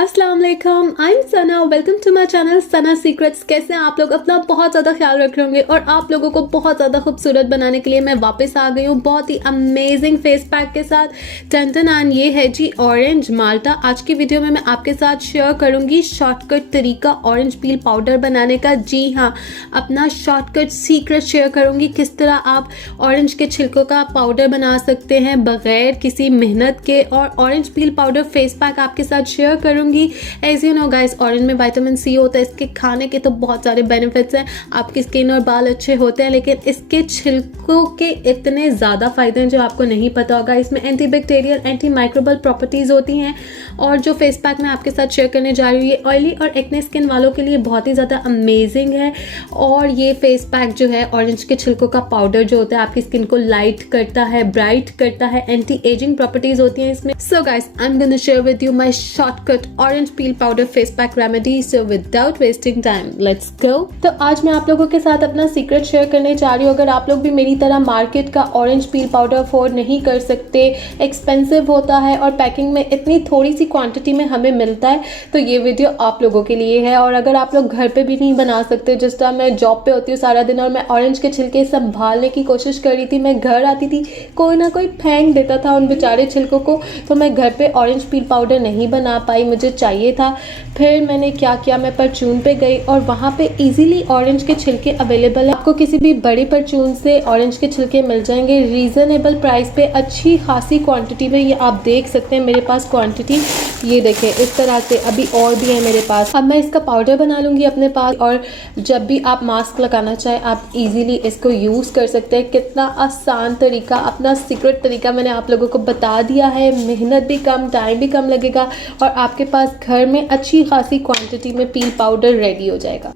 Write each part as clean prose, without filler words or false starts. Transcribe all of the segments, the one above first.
अस्सलाम वालेकुम, I am Sana. Welcome to my channel Sana secrets. कैसे हैं आप लोग? अपना बहुत ज़्यादा ख्याल रख रहे होंगे और आप लोगों को बहुत ज़्यादा खूबसूरत बनाने के लिए मैं वापस आ गई हूँ बहुत ही अमेजिंग फेस पैक के साथ। टन एंड ये है जी ऑरेंज माल्टा। आज की वीडियो में मैं आपके साथ शेयर करूँगी शॉर्टकट तरीका ऑरेंज पील पाउडर बनाने का। जी हाँ, अपना शॉर्टकट सीक्रेट शेयर करूँगी किस तरह आप ऑरेंज के छिलकों का पाउडर बना सकते हैं बगैर किसी मेहनत के। और orange peel powder face pack आपके साथ शेयर करूँगी। As you know guys, orange में विटामिन सी होता है। इसके खाने के तो बहुत सारे बेनिफिट्स हैं, आपकी स्किन और बाल अच्छे होते हैं, लेकिन इसके छिलकों के इतने ज़्यादा फायदे हैं जो आपको नहीं पता होगा। इसमें एंटीबैक्टीरियल, एंटी माइक्रोबल प्रॉपर्टीज़ होती हैं। और जो फेस पैक मैं आपके साथ शेयर करने जा रही हूँ ये ऑयली और एक्ने स्किन वालों के लिए बहुत ही ज़्यादा अमेजिंग है। और ये फेस पैक जो है ऑरेंज के छिलकों का पाउडर जो होता है आपकी स्किन को लाइट करता है, ब्राइट करता है, एंटी एजिंग प्रॉपर्टीज़ होती हैं इसमें। So guys, I am gonna share with you my shortcut orange peel powder face pack remedy. So without wasting time let's go. तो आज मैं आप लोगों के साथ अपना सीक्रेट शेयर करने जा रही हूँ। अगर आप लोग भी मेरी तरह मार्केट का ऑरेंज पील पाउडर अफोर्ड नहीं कर सकते, एक्सपेंसिव होता है और पैकिंग में इतनी थोड़ी सी क्वांटिटी में हमें मिलता है, तो ये वीडियो आप लोगों के लिए है। और अगर आप लोग घर पे भी नहीं बना सकते, जिस टाइम मैं जॉब पे होती हूँ सारा दिन और मैं ऑरेंज के छिलके संभालने की कोशिश कर रही थी, मैं घर आती थी कोई ना कोई फेंक देता था उन बेचारे छिलकों को, तो मैं घर पे ऑरेंज पील पाउडर नहीं बना पाई, मुझे चाहिए था। फिर मैंने क्या किया, मैं परचून पे गई और वहाँ पे इजीली ऑरेंज के छिलके अवेलेबल है। आपको किसी भी बड़ी परचून से ऑरेंज के छिलके मिल जाएंगे रीज़नेबल प्राइस पे, अच्छी खासी क्वांटिटी में। ये आप देख सकते हैं मेरे पास क्वांटिटी, ये देखें इस तरह से। अभी और भी है मेरे पास। अब मैं इसका पाउडर बना लूँगी अपने पास, और जब भी आप मास्क लगाना चाहें आप इजीली इसको यूज़ कर सकते हैं। कितना आसान तरीका, अपना सीक्रेट तरीका मैंने आप लोगों को बता दिया है। मेहनत भी कम, टाइम भी कम लगेगा और आपके पास घर में अच्छी खासी क्वांटिटी में पील पाउडर रेडी हो जाएगा।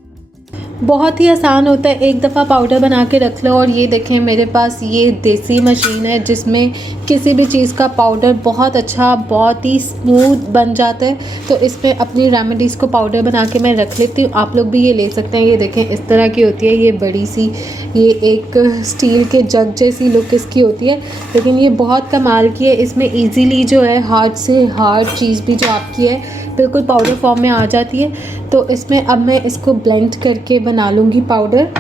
बहुत ही आसान होता है, एक दफ़ा पाउडर बना के रख लो। और ये देखें मेरे पास ये देसी मशीन है जिसमें किसी भी चीज़ का पाउडर बहुत अच्छा, बहुत ही स्मूथ बन जाता है। तो इसमें अपनी रेमेडीज़ को पाउडर बना के मैं रख लेती हूँ। आप लोग भी ये ले सकते हैं। ये देखें इस तरह की होती है, ये बड़ी सी, ये एक स्टील के जग जैसी लुक इसकी होती है, लेकिन ये बहुत कमाल की है। इसमें ईजीली जो है हार्ड से हार्ड चीज़ भी जो आपकी है बिल्कुल पाउडर फॉर्म में आ जाती है। तो इसमें अब मैं इसको ब्लेंड करके बना लूँगी पाउडर।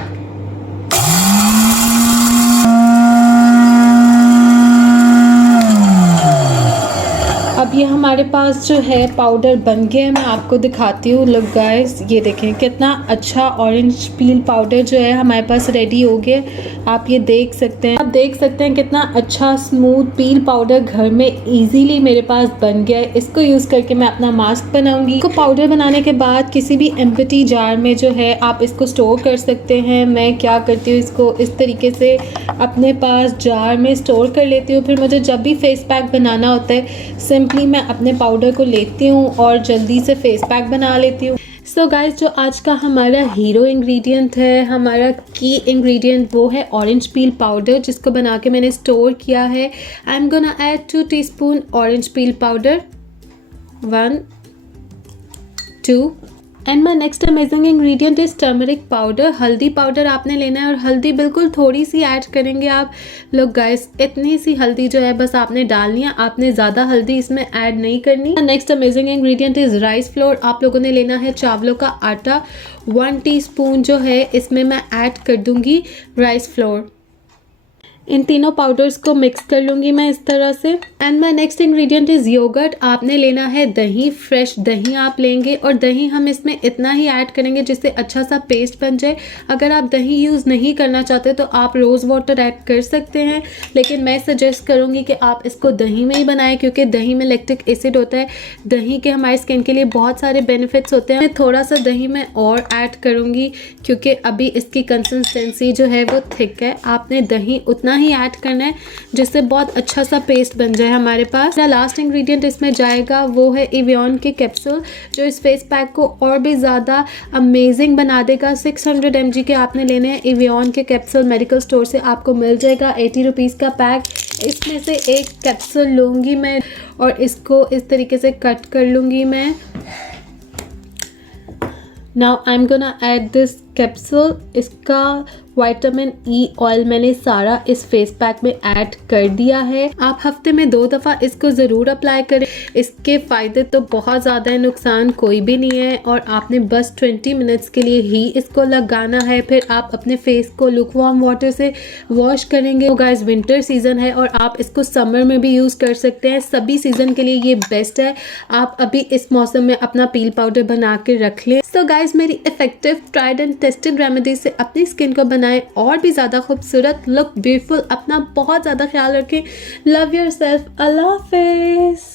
अब ये हमारे पास जो है पाउडर बन गया है, मैं आपको दिखाती हूँ। लुक गाइस, ये देखें कितना अच्छा ऑरेंज पील पाउडर जो है हमारे पास रेडी हो गया। आप ये देख सकते हैं, आप देख सकते हैं कितना अच्छा स्मूथ पील पाउडर घर में इजीली मेरे पास बन गया है। इसको यूज़ करके मैं अपना मास्क बनाऊंगी। इसको पाउडर बनाने के बाद किसी भी एम्प्टी जार में जो है आप इसको स्टोर कर सकते हैं। मैं क्या करती हूँ, इसको इस तरीके से अपने पास जार में स्टोर कर लेती हूँ। फिर मुझे जब भी फेस पैक बनाना होता है सिंपली मैं अपने पाउडर को लेती हूँ और जल्दी से फेस पैक बना लेती हूँ। सो गाइस, जो आज का हमारा हीरो इंग्रेडिएंट है, हमारा की इंग्रेडिएंट, वो है ऑरेंज पील पाउडर, जिसको बना के मैंने स्टोर किया है। I am gonna add 2 teaspoon orange peel powder, 1 2 and my next amazing ingredient is turmeric powder. हल्दी पाउडर आपने लेना है और हल्दी बिल्कुल थोड़ी सी ऐड करेंगे आप लोग गाइस। इतनी सी हल्दी जो है बस आपने डालनी है, आपने ज़्यादा हल्दी इसमें ऐड नहीं करनी। Next amazing ingredient is rice flour. आप लोगों ने लेना है चावलों का आटा। 1 टीस्पून जो है इसमें मैं ऐड कर दूँगी राइस फ्लोर। इन तीनों पाउडर्स को मिक्स कर लूँगी मैं इस तरह से। And my next ingredient is yoghurt. आपने लेना है दही, फ्रेश दही आप लेंगे और दही हम इसमें इतना ही ऐड करेंगे जिससे अच्छा सा पेस्ट बन जाए। अगर आप दही यूज़ नहीं करना चाहते तो आप रोज़ वाटर ऐड कर सकते हैं, लेकिन मैं सजेस्ट करूँगी कि आप इसको दही में ही बनाएं, क्योंकि दही में लैक्टिक एसिड होता है। दही के हमारी स्किन के लिए बहुत सारे बेनिफिट्स होते हैं। मैं थोड़ा सा दही में और ऐड करूँगी क्योंकि अभी इसकी कंसिस्टेंसी जो है वो थिक है। आपने दही उतना ही ऐड करना है जिससे बहुत अच्छा सा पेस्ट बन जाए हमारे पास। लास्ट इंग्रेडिएंट इसमें जाएगा वो है एवियन के कैप्सूल, जो इस फेस पैक को और भी ज़्यादा अमेजिंग बना देगा। 600 mg के आपने लेने हैं एवियन के कैप्सूल। मेडिकल स्टोर से आपको मिल जाएगा, 80 रुपीज़ का पैक। इसमें से एक कैप्सूल लूँगी मैं और इसको इस तरीके से कट कर लूँगी मैं। Now I am gonna add this capsule, इसका विटामिन ई ऑयल मैंने सारा इस फेस पैक में ऐड कर दिया है। आप हफ्ते में 2 दफ़ा इसको ज़रूर अप्लाई करें। इसके फ़ायदे तो बहुत ज़्यादा है, नुकसान कोई भी नहीं है। और आपने बस 20 मिनट्स के लिए ही इसको लगाना है, फिर आप अपने फेस को लुकवार्म वाटर से वॉश करेंगे। तो गाइस विंटर सीज़न है और आप इसको समर में भी यूज़ कर सकते हैं। सभी सीज़न के लिए ये बेस्ट है। आप अभी इस मौसम में अपना पील पाउडर बना के रख लें। तो गाइस मेरी effective tried and tested remedy से अपनी स्किन को बनाएं और भी ज़्यादा खूबसूरत, लुक ब्यूटीफुल। अपना बहुत ज़्यादा ख्याल रखें। Love your self. अल्लाह हाफिज़।